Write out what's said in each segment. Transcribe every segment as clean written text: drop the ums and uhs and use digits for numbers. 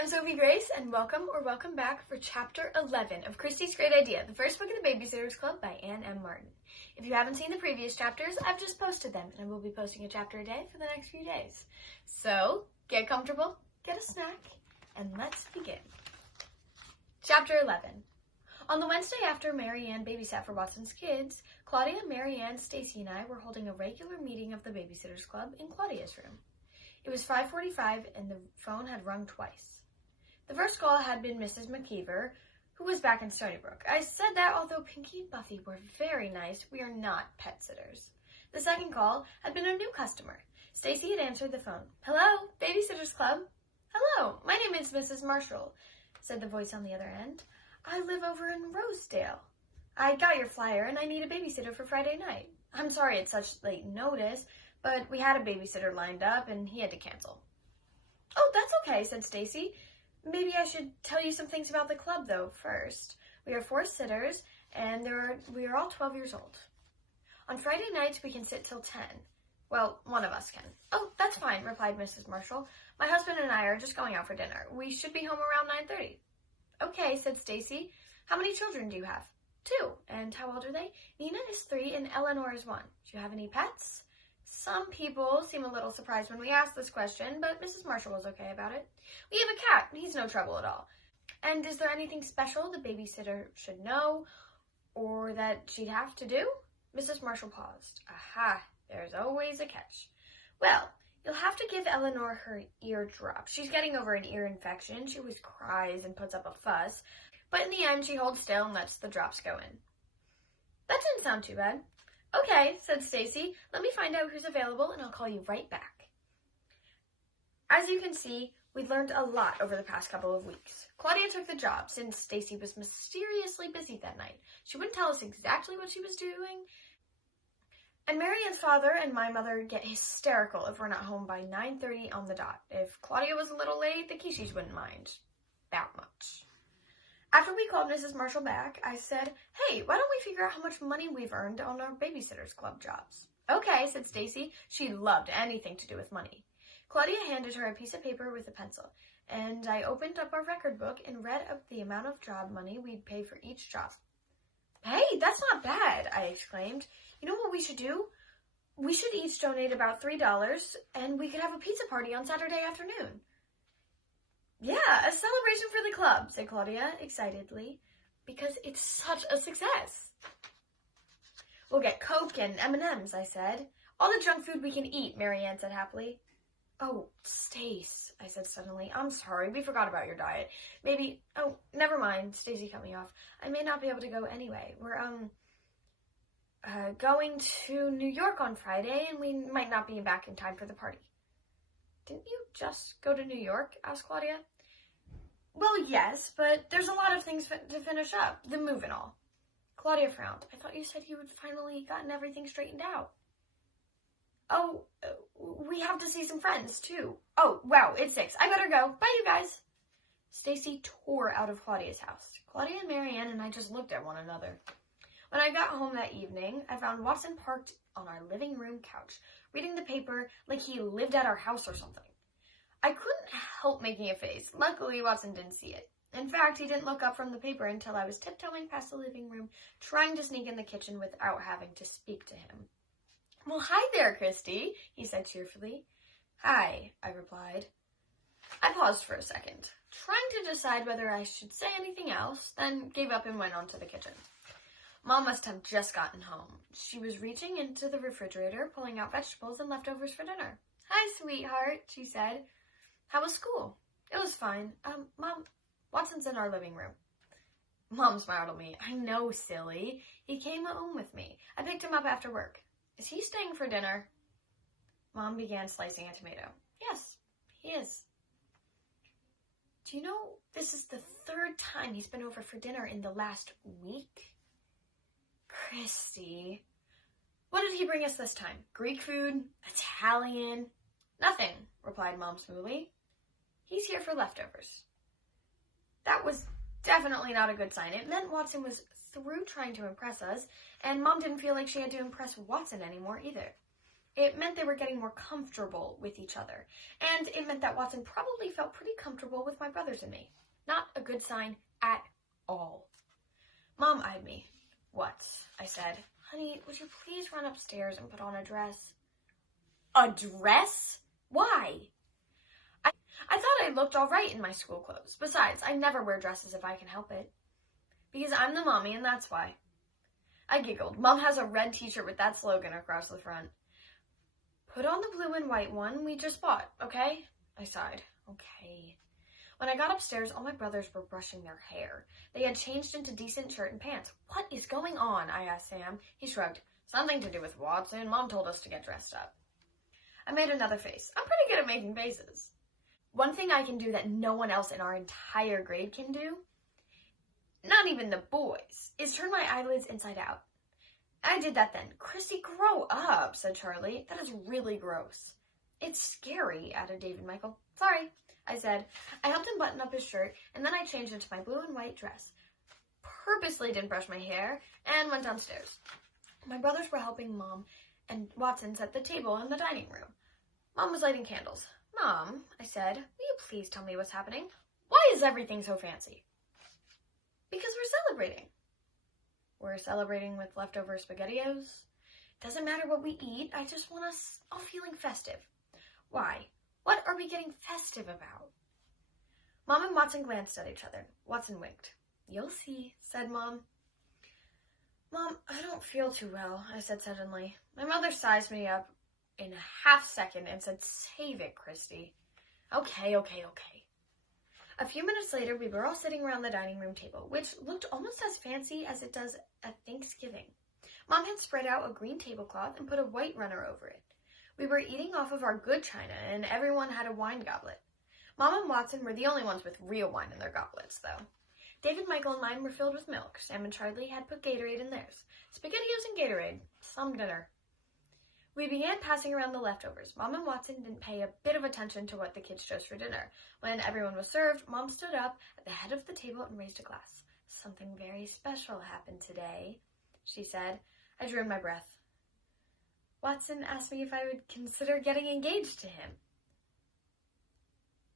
I'm Sophie Grace, and welcome back for Chapter 11 of Kristy's Great Idea, the first book in the Babysitters Club by Anne M. Martin. If you haven't seen the previous chapters, I've just posted them, and I will be posting a chapter a day for the next few days. So, get comfortable, get a snack, and let's begin. Chapter 11. On the Wednesday after Mary Ann babysat for Watson's kids, Claudia, Mary Ann, Stacy, and I were holding a regular meeting of the Babysitters Club in Claudia's room. It was 5:45 and the phone had rung twice. The first call had been Mrs. McKeever, who was back in Stony Brook. I said that although Pinky and Buffy were very nice, we are not pet sitters. The second call had been a new customer. Stacy had answered the phone. "Hello, Babysitters Club." "Hello, my name is Mrs. Marshall," said the voice on the other end. "I live over in Rosedale. I got your flyer and I need a babysitter for Friday night. I'm sorry it's such late notice, but we had a babysitter lined up and he had to cancel." "Oh, that's okay," said Stacy. "Maybe I should tell you some things about the club, though, first. We are 4 sitters, and we are all 12 years old. On Friday nights, we can sit till 10. Well, one of us can." "Oh, that's fine," replied Mrs. Marshall. "My husband and I are just going out for dinner. We should be home around 9:30. "Okay," said Stacy. "How many children do you have?" 2. "And how old are they?" "Nina is 3 and Eleanor is 1. "Do you have any pets?" Some people seem a little surprised when we ask this question, but Mrs. Marshall was okay about it. "We have a cat. He's no trouble at all." "And is there anything special the babysitter should know or that she'd have to do?" Mrs. Marshall paused. "Aha, there's always a catch. Well, you'll have to give Eleanor her ear drops. She's getting over an ear infection. She always cries and puts up a fuss, but in the end she holds still and lets the drops go in." That didn't sound too bad. "Okay," said Stacy. "Let me find out who's available and I'll call you right back." As you can see, we'd learned a lot over the past couple of weeks. Claudia took the job since Stacy was mysteriously busy that night. She wouldn't tell us exactly what she was doing. And Mary Ann's father and my mother get hysterical if we're not home by 9:30 on the dot. If Claudia was a little late, the Kishis wouldn't mind that much. After we called Mrs. Marshall back, I said, "Hey, why don't we figure out how much money we've earned on our Babysitters Club jobs?" "Okay," said Stacy. She loved anything to do with money. Claudia handed her a piece of paper with a pencil, and I opened up our record book and read up the amount of job money we'd pay for each job. "Hey, that's not bad," I exclaimed. "You know what we should do? We should each donate about $3, and we could have a pizza party on Saturday afternoon." "Yeah, a celebration for the club," said Claudia excitedly, "because it's such a success." "We'll get Coke and M&Ms, I said. "All the junk food we can eat," Mary Ann said happily. "Oh, Stace," I said suddenly. "I'm sorry, we forgot about your diet. Maybe—" "Oh, never mind," Stacy cut me off. "I may not be able to go anyway. We're, going to New York on Friday, and we might not be back in time for the party." "Didn't you just go to New York?" asked Claudia. "Well, yes, but there's a lot of things to finish up, the move and all." Claudia frowned. "I thought you said you had finally gotten everything straightened out." "Oh, we have to see some friends, too." "Oh, wow, it's 6. I better go. Bye, you guys." Stacy tore out of Claudia's house. Claudia and Mary Ann and I just looked at one another. When I got home that evening, I found Watson parked on our living room couch, reading the paper like he lived at our house or something. I couldn't help making a face. Luckily, Watson didn't see it. In fact, he didn't look up from the paper until I was tiptoeing past the living room, trying to sneak in the kitchen without having to speak to him. "Well, hi there, Kristy," he said cheerfully. "Hi," I replied. I paused for a second, trying to decide whether I should say anything else, then gave up and went on to the kitchen. Mom must have just gotten home. She was reaching into the refrigerator, pulling out vegetables and leftovers for dinner. "Hi, sweetheart," she said. "How was school?" "It was fine. Mom, Watson's in our living room." Mom smiled at me. "I know, silly. He came home with me. I picked him up after work. Is he staying for dinner?" Mom began slicing a tomato. "Yes, he is." "Do you know this is the 3rd time he's been over for dinner in the last week?" "Kristy." "What did he bring us this time? Greek food? Italian?" "Nothing," replied Mom smoothly. "He's here for leftovers." That was definitely not a good sign. It meant Watson was through trying to impress us, and Mom didn't feel like she had to impress Watson anymore either. It meant they were getting more comfortable with each other, and it meant that Watson probably felt pretty comfortable with my brothers and me. Not a good sign at all. Mom eyed me. "What?" I said. "Honey, would you please run upstairs and put on a dress?" "A dress? Why?" I thought I looked all right in my school clothes. Besides, I never wear dresses if I can help it. "Because I'm the mommy, and that's why." I giggled. Mom has a red t-shirt with that slogan across the front. "Put on the blue and white one we just bought, okay?" I sighed. "Okay." When I got upstairs, all my brothers were brushing their hair. They had changed into decent shirt and pants. "What is going on?" I asked Sam. He shrugged. "Something to do with Watson. Mom told us to get dressed up." I made another face. I'm pretty good at making faces. One thing I can do that no one else in our entire grade can do, not even the boys, is turn my eyelids inside out. I did that then. "Kristy, grow up," said Charlie. "That is really gross." "It's scary," added David Michael. "Sorry," I said. I helped him button up his shirt, and then I changed into my blue and white dress, purposely didn't brush my hair, and went downstairs. My brothers were helping Mom and Watson set the table in the dining room. Mom was lighting candles. "Mom," I said, "will you please tell me what's happening? Why is everything so fancy?" "Because we're celebrating." "We're celebrating with leftover SpaghettiOs?" "Doesn't matter what we eat. I just want us all feeling festive." "Why? What are we getting festive about?" Mom and Watson glanced at each other. Watson winked. "You'll see," said Mom. "Mom, I don't feel too well," I said suddenly. My mother sized me up in a half second and said, "Save it, Kristy." Okay. A few minutes later, we were all sitting around the dining room table, which looked almost as fancy as it does at Thanksgiving. Mom had spread out a green tablecloth and put a white runner over it. We were eating off of our good china, and everyone had a wine goblet. Mom and Watson were the only ones with real wine in their goblets, though. David, Michael, and mine were filled with milk. Sam and Charlie had put Gatorade in theirs. SpaghettiOs and Gatorade. Some dinner. We began passing around the leftovers. Mom and Watson didn't pay a bit of attention to what the kids chose for dinner. When everyone was served, Mom stood up at the head of the table and raised a glass. "Something very special happened today," she said. I drew in my breath. "Watson asked me if I would consider getting engaged to him."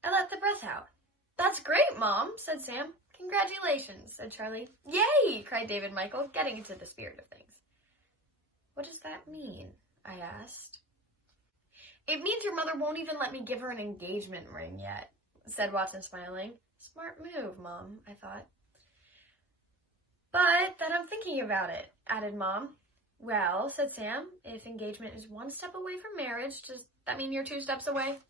I let the breath out. "That's great, Mom," said Sam. "Congratulations," said Charlie. "Yay!" cried David Michael, getting into the spirit of things. "What does that mean?" I asked. "It means your mother won't even let me give her an engagement ring yet," said Watson, smiling. "Smart move, Mom," I thought. "But then I'm thinking about it," added Mom. "Well," said Sam, "if engagement is one step away from marriage, does that mean you're 2 steps away?"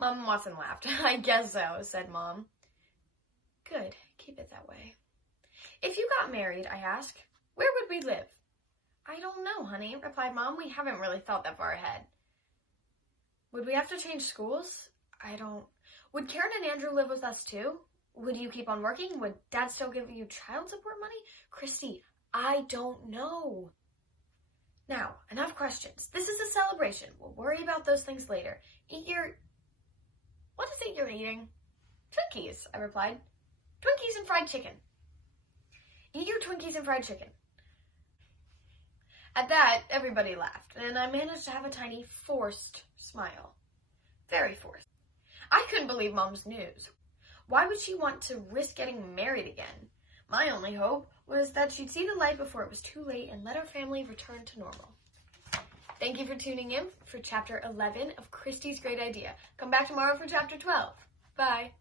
Mom and Watson laughed. "I guess so," said Mom. "Good. Keep it that way." "If you got married," I asked, "where would we live?" "I don't know, honey," replied Mom. "We haven't really thought that far ahead." "Would we have to change schools?" Would Karen and Andrew live with us too? Would you keep on working? Would Dad still give you child support money? Kristy, I don't know. Now, enough questions. This is a celebration. We'll worry about those things later. What is it you're eating? "Twinkies," I replied. "Twinkies and fried chicken." "Eat your Twinkies and fried chicken." At that, everybody laughed, and I managed to have a tiny, forced smile. Very forced. I couldn't believe Mom's news. Why would she want to risk getting married again? My only hope was that she'd see the light before it was too late and let our family return to normal. Thank you for tuning in for Chapter 11 of Kristy's Great Idea. Come back tomorrow for Chapter 12. Bye.